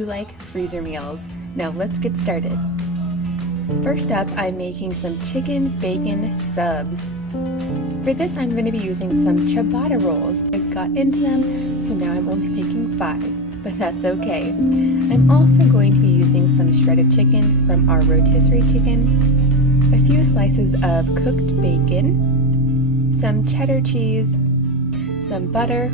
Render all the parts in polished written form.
You like freezer meals. Now let's get started. First up, I'm making some chicken bacon subs. For this, I'm going to be using some ciabatta rolls. I've got into them, so now I'm only making 5, but that's okay. I'm also going to be using some shredded chicken from our rotisserie chicken, a few slices of cooked bacon, some cheddar cheese, some butter,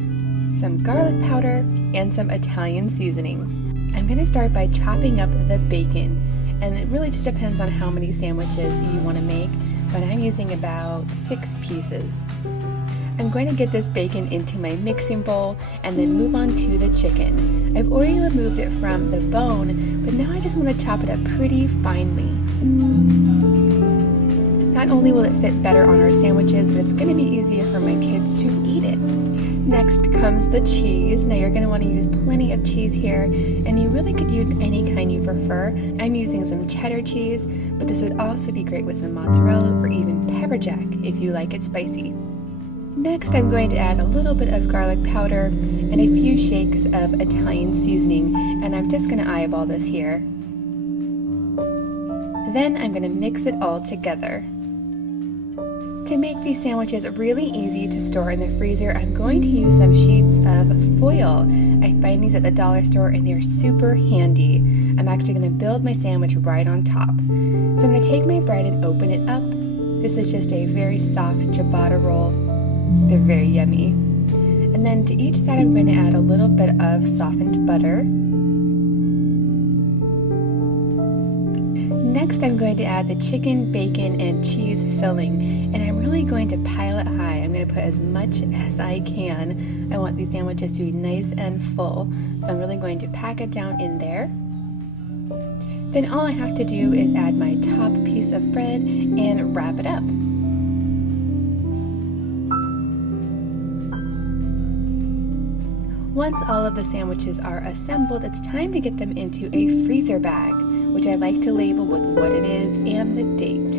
some garlic powder, and some Italian seasoning. I'm going to start by chopping up the bacon, and it really just depends on how many sandwiches you want to make, but I'm using about 6 pieces. I'm going to get this bacon into my mixing bowl and then move on to the chicken. I've already removed it from the bone, but now I just want to chop it up pretty finely. Not only will it fit better on our sandwiches, but it's going to be easier for my kids to eat it. Next comes the cheese. Now you're going to want to use plenty of cheese here, and you really could use any kind you prefer. I'm using some cheddar cheese, but this would also be great with some mozzarella or even pepper jack if you like it spicy. Next, I'm going to add a little bit of garlic powder and a few shakes of Italian seasoning, and I'm just going to eyeball this here. Then I'm going to mix it all together. To make these sandwiches really easy to store in the freezer, I'm going to use some sheets of foil. I find these at the dollar store and they're super handy. I'm actually going to build my sandwich right on top. So I'm going to take my bread and open it up. This is just a very soft ciabatta roll. They're very yummy. And then to each side I'm going to add a little bit of softened butter. Next, I'm going to add the chicken, bacon, and cheese filling, and I'm really going to pile it high. I'm going to put as much as I can. I want these sandwiches to be nice and full, so I'm really going to pack it down in there. Then all I have to do is add my top piece of bread and wrap it up. Once all of the sandwiches are assembled, it's time to get them into a freezer bag, which I like to label with what it is and the date.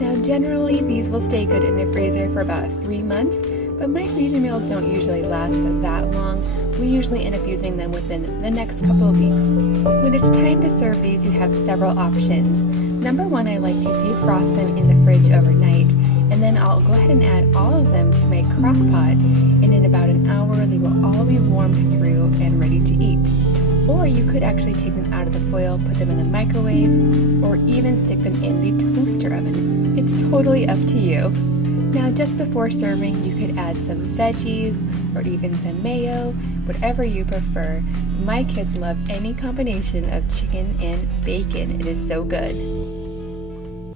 Now generally these will stay good in the freezer for about 3 months, but my freezer meals don't usually last that long. We usually end up using them within the next couple of weeks. When it's time to serve these, you have several options. Number 1, I like to defrost them in the fridge overnight, and then I'll go ahead and add all of them to my crock pot, and in about an hour they will all be warmed through and ready to eat. Or you could actually take them out of the foil, put them in the microwave, or even stick them in the toaster oven. It's totally up to you. Now just before serving, you could add some veggies or even some mayo, whatever you prefer. My kids love any combination of chicken and bacon. It is so good.